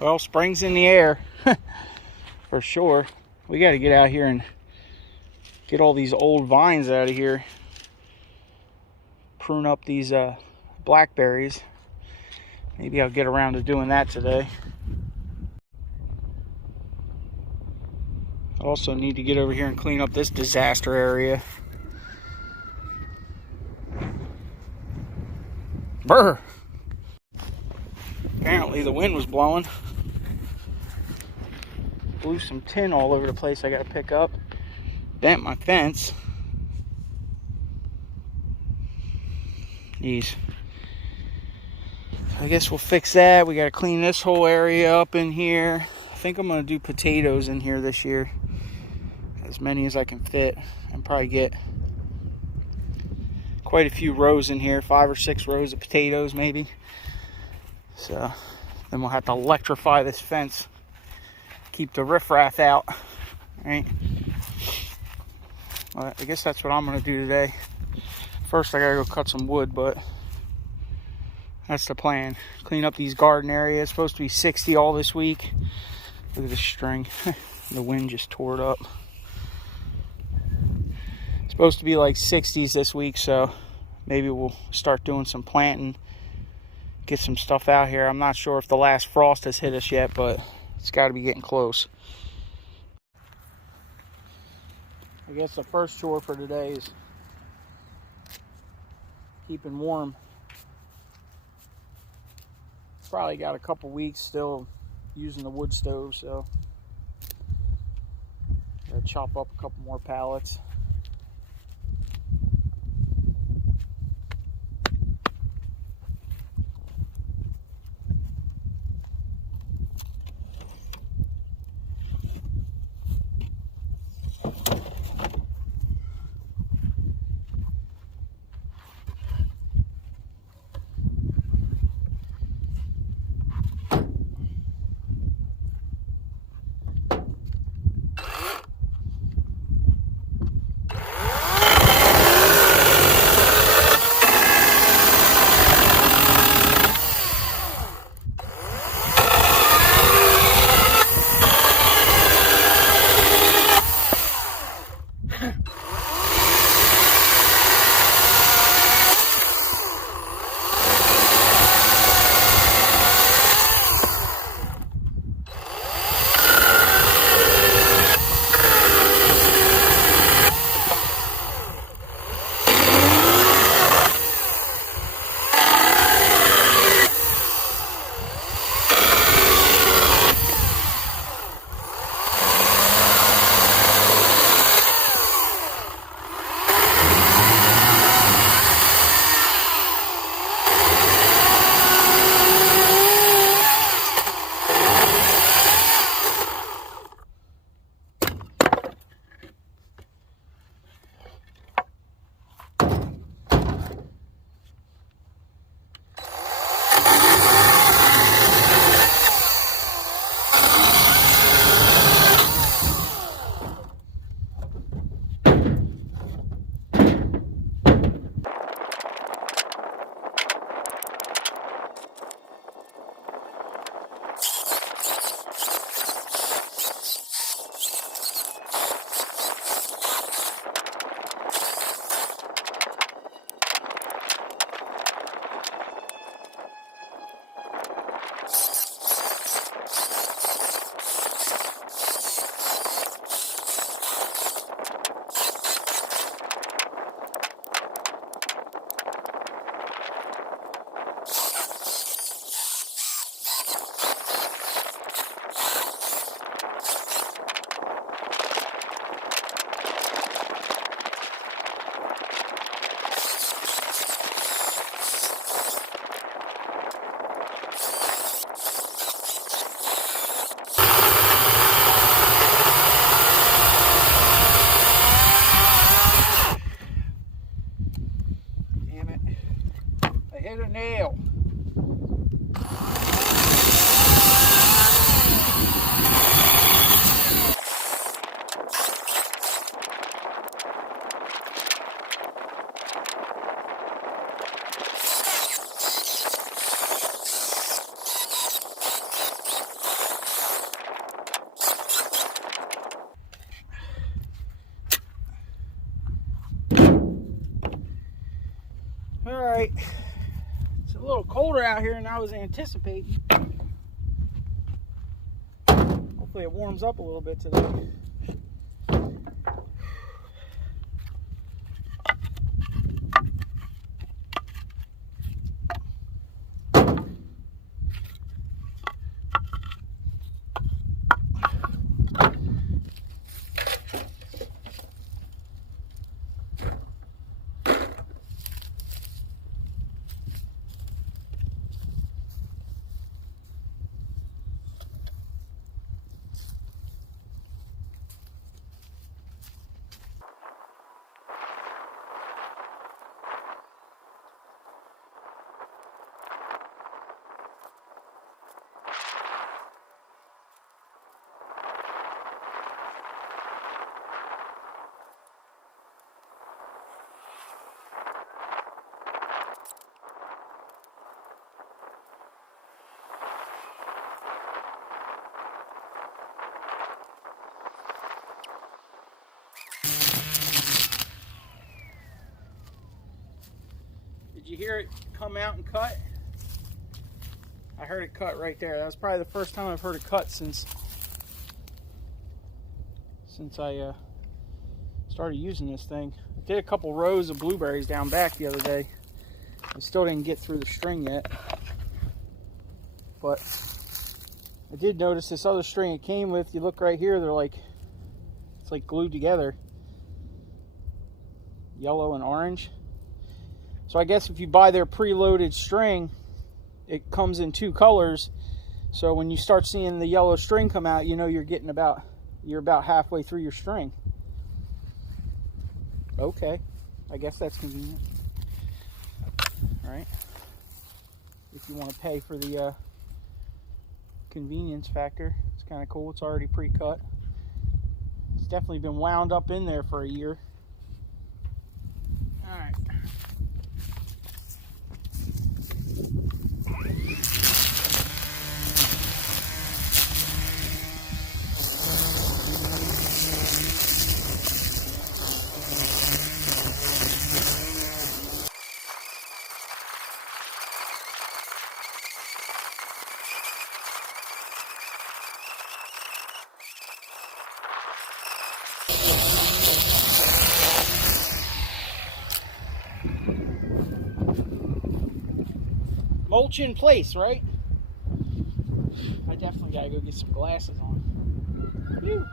Well, spring's in the air for sure. We got to get out here and get all these old vines out of here. Prune up these blackberries. Maybe I'll get around to doing that today. I also need to get over here and clean up this disaster area. Brr! Apparently the wind was blowing. Blew some tin all over the place I gotta pick up. Bent my fence. Jeez. I guess we'll fix that. We gotta clean this whole area up in here. I think I'm gonna do potatoes in here this year. As many as I can fit. And probably get quite a few rows in here. 5 or 6 rows of potatoes maybe. So then we'll have to electrify this fence. Keep the riffraff out. Right? Well, I guess that's what I'm gonna do today. First I gotta go cut some wood, but that's the plan. Clean up these garden areas. It's supposed to be 60 all this week. Look at this string. The wind just tore it up. It's supposed to be like 60s this week, so maybe we'll start doing some planting. Get some stuff out here. I'm not sure if the last frost has hit us yet, but it's got to be getting close. I guess the first chore for today is keeping warm. Probably got a couple weeks still using the wood stove, so gotta chop up a couple more pallets. Hit a nail. right, it's a little colder out here than I was anticipating. Hopefully it warms up a little bit today. Did you hear it come out and cut? I heard it cut right there. That was probably the first time I've heard it cut since I started using this thing. I did a couple rows of blueberries down back the other day. I still didn't get through the string yet, but I did notice this other string it came with. You look right here, it's like glued together, yellow and orange. So I guess if you buy their preloaded string, it comes in 2 colors. So when you start seeing the yellow string come out, you know you're about halfway through your string. Okay, I guess that's convenient. All right, if you want to pay for the convenience factor, it's kind of cool. It's already pre-cut. It's definitely been wound up in there for a year. All right. Mulch in place, right? I definitely gotta go get some glasses on. Whew.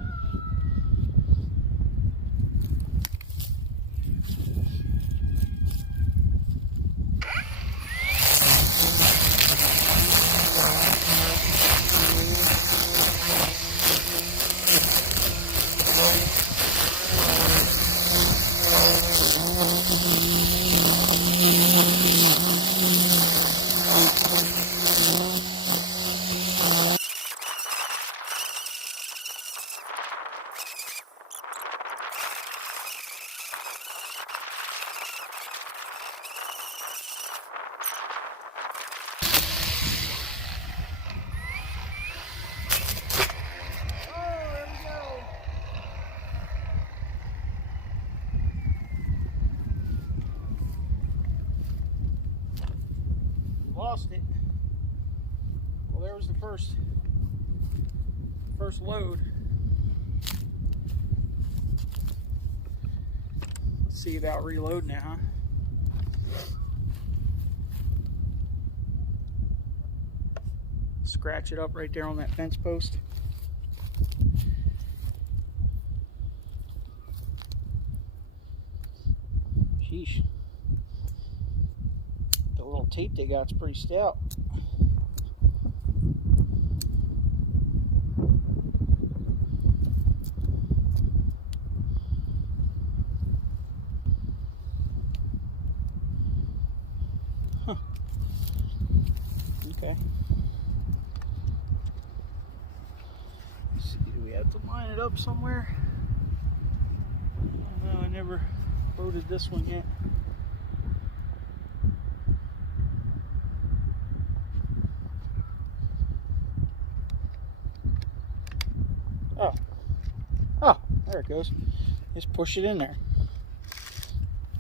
Lost it. Well, there was the first load. Let's see about reloading it, huh? Scratch it up right there on that fence post. Sheesh. The little tape they got's pretty stout. Huh. Okay. Let's see, do we have to line it up somewhere? I don't know, I never loaded this one yet. Oh, there it goes. Just push it in there.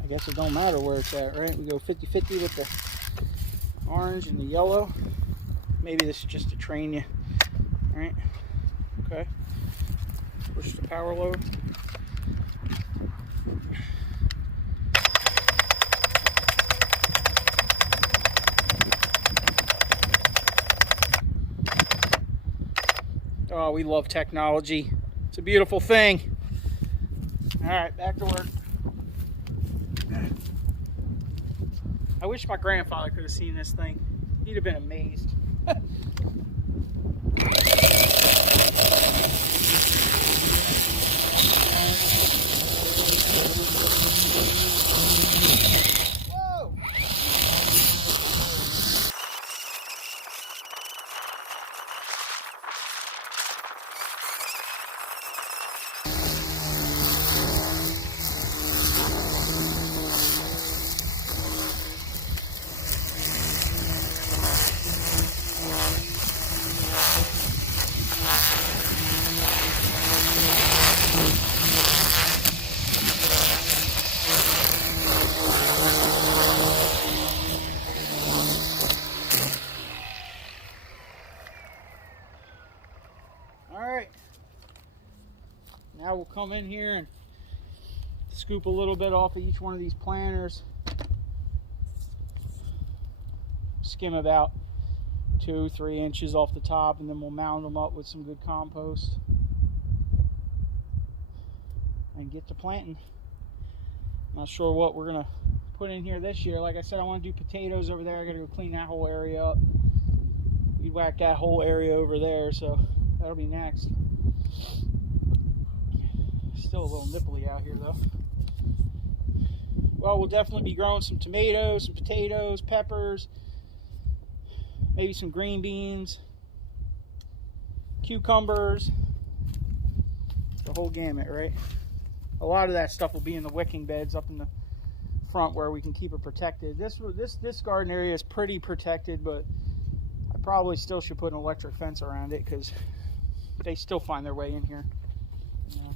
I I guess it don't matter where it's at, right? We go 50-50 with the orange and the yellow. Maybe this is just to train you. All right. Okay. Push the power load. Oh, we love technology. It's a beautiful thing. All right, back to work. I wish my grandfather could have seen this thing. He'd have been amazed. Whoa! Alright, now we'll come in here and scoop a little bit off of each one of these planters. Skim about 2-3 inches off the top, and then we'll mound them up with some good compost and get to planting. Not sure what we're gonna put in here this year. Like I said, I want to do potatoes over there. I gotta go clean that whole area up. We whacked that whole area over there, so that'll be next. Still a little nipply out here though. Well, we'll definitely be growing some tomatoes, some potatoes, peppers, maybe some green beans, cucumbers, the whole gamut, right? A lot of that stuff will be in the wicking beds up in the front where we can keep it protected. This garden area is pretty protected, but I probably still should put an electric fence around it because they still find their way in here. You know?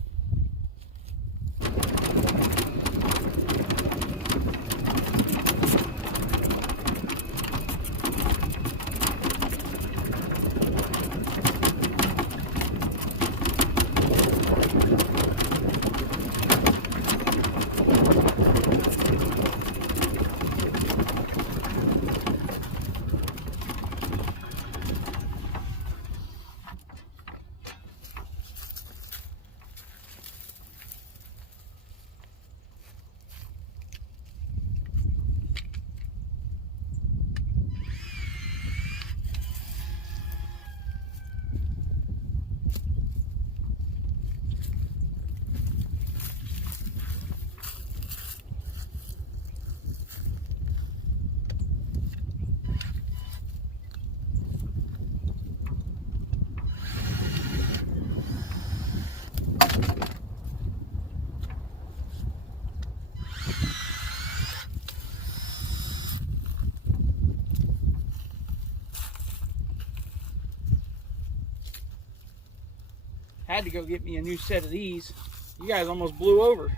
Had to go get me a new set of these. You guys almost blew over.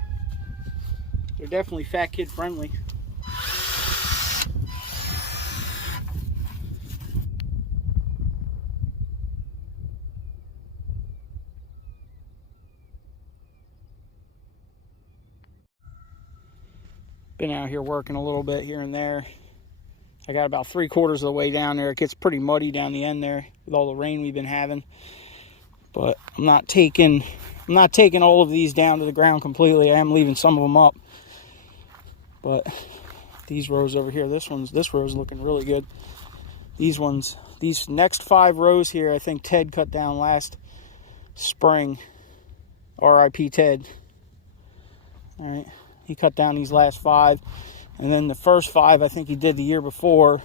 They're definitely fat kid friendly. Been out here working a little bit here and there. I got about 3/4 of the way down there. It gets pretty muddy down the end there with all the rain we've been having. But I'm not taking all of these down to the ground completely. I am leaving some of them up. But these rows over here, this row is looking really good. These next 5 rows here, I think Ted cut down last spring. R.I.P. Ted. All right, he cut down these last 5, and then the first 5 I think he did the year before.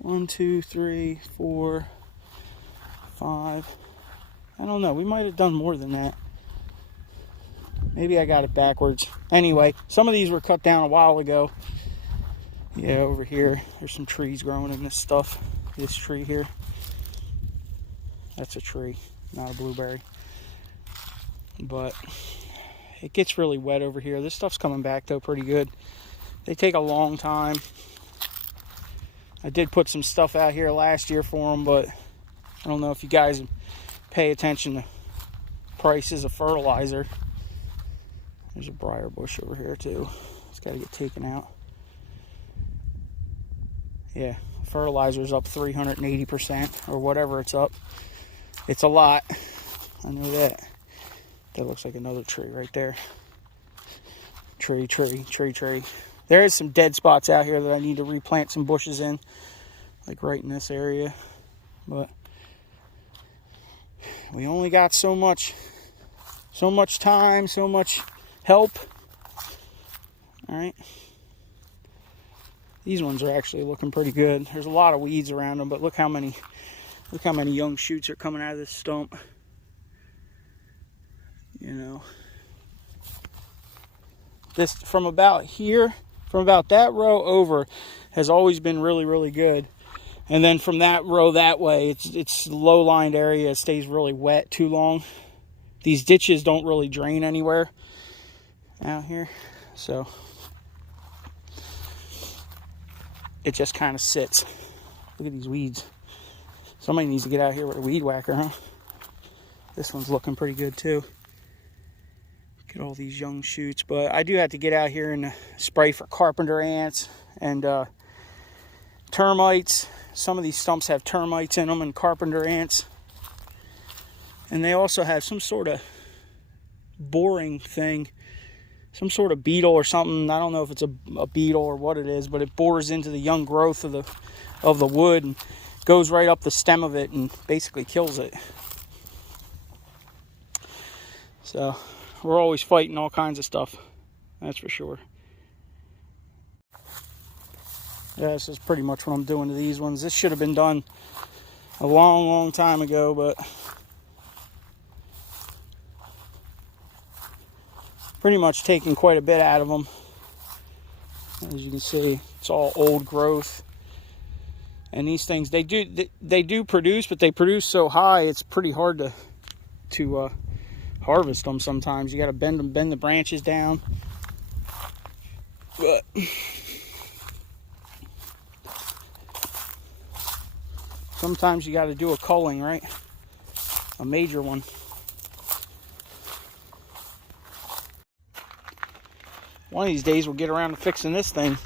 1, 2, 3, 4, 5. I don't know. We might have done more than that. Maybe I got it backwards. Anyway, some of these were cut down a while ago. Yeah, over here, there's some trees growing in this stuff. This tree here. That's a tree, not a blueberry. But it gets really wet over here. This stuff's coming back though pretty good. They take a long time. I did put some stuff out here last year for them, but I don't know if you guys pay attention to prices of fertilizer. There's a briar bush over here too. It's got to get taken out. Yeah, fertilizer's up 380% or whatever it's up. It's a lot. I know that. That looks like another tree right there. Tree. There is some dead spots out here that I need to replant some bushes in, like right in this area. But we only got so much time, so much help. All right. These ones are actually looking pretty good. There's a lot of weeds around them, but look how many young shoots are coming out of this stump. You know, this from about here, from about that row over, has always been really, really good. And then from that row that way, it's low-lined area. It stays really wet too long. These ditches don't really drain anywhere out here, so it just kind of sits. Look at these weeds. Somebody needs to get out here with a weed whacker, huh? This one's looking pretty good too. Get all these young shoots, but I do have to get out here and spray for carpenter ants and termites. Some of these stumps have termites in them and carpenter ants. And they also have some sort of boring thing, some sort of beetle or something. I don't know if it's a beetle or what it is, but it bores into the young growth of the wood and goes right up the stem of it and basically kills it. So we're always fighting all kinds of stuff, that's for sure. Yeah, this is pretty much what I'm doing to these ones. This should have been done a long time ago, but pretty much taking quite a bit out of them. As you can see, it's all old growth. And these things, they do produce, but they produce so high, it's pretty hard to harvest them sometimes. You got to bend the branches down. But sometimes you got to do a culling, right? A major one. One of these days we'll get around to fixing this thing.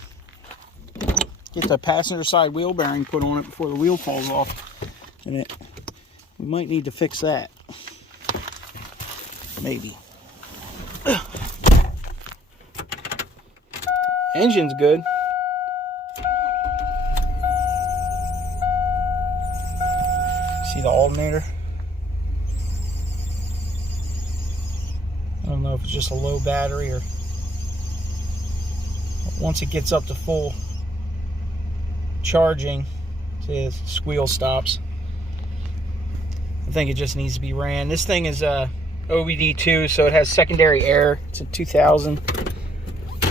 Get the passenger side wheel bearing put on it before the wheel falls off. And we might need to fix that. Maybe. Engine's good. See the alternator? I don't know if it's just a low battery or once it gets up to full charging, see the squeal stops. I think it just needs to be ran. This thing is OBD2, so it has secondary air. It's a 2000.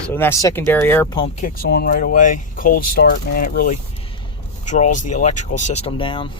So when that secondary air pump kicks on right away, cold start, man, it really draws the electrical system down.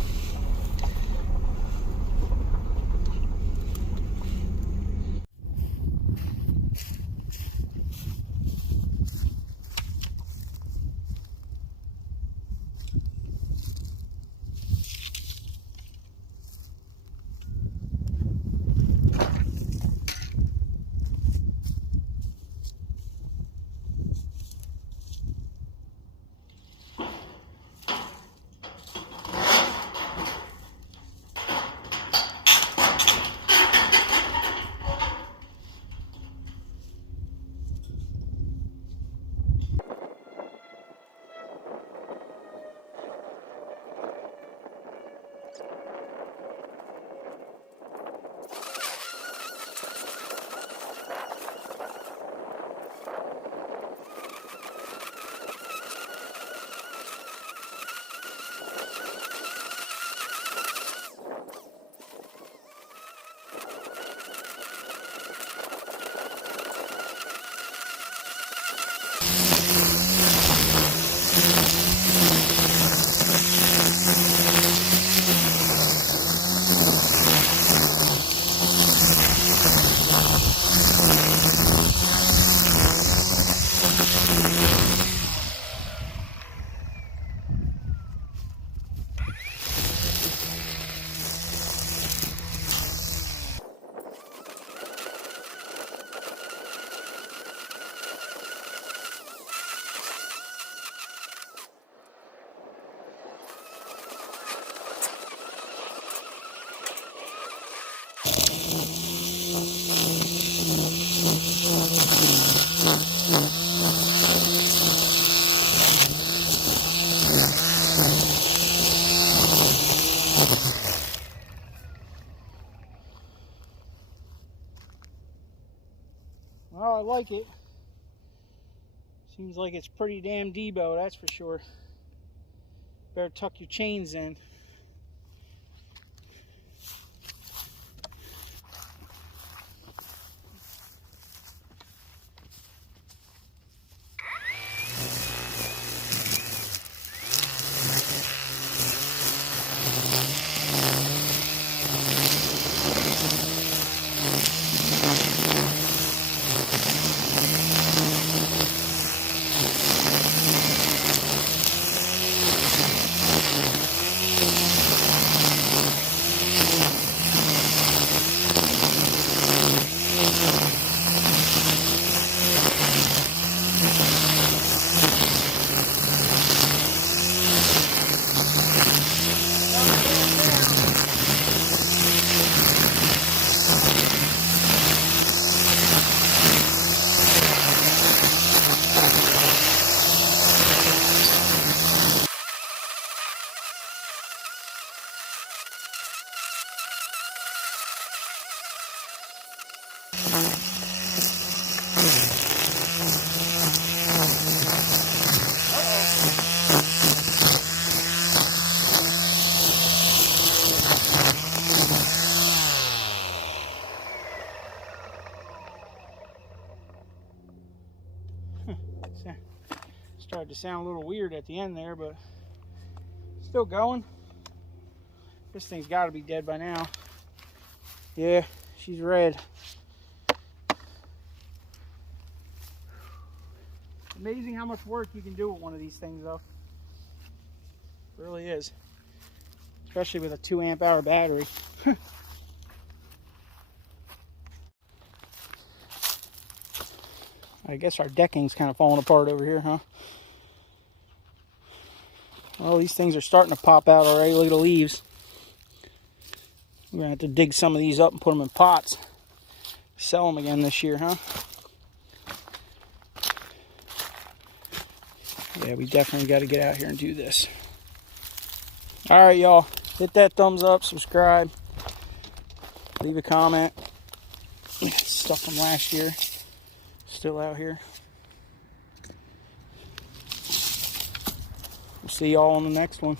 Well, I like it. Seems like it's pretty damn debo, that's for sure. Better tuck your chains in. Started to sound a little weird at the end there, but still going. This thing's got to be dead by now. Yeah, she's red. Amazing how much work you can do with one of these things, though. It really is. Especially with a 2 amp hour battery. I guess our decking's kind of falling apart over here, huh? Well, these things are starting to pop out already. Look at the leaves. We're going to have to dig some of these up and put them in pots. Sell them again this year, huh? Yeah, we definitely got to get out here and do this. All right, y'all. Hit that thumbs up, subscribe, leave a comment. Stuff from last year still out here. We'll see y'all on the next one.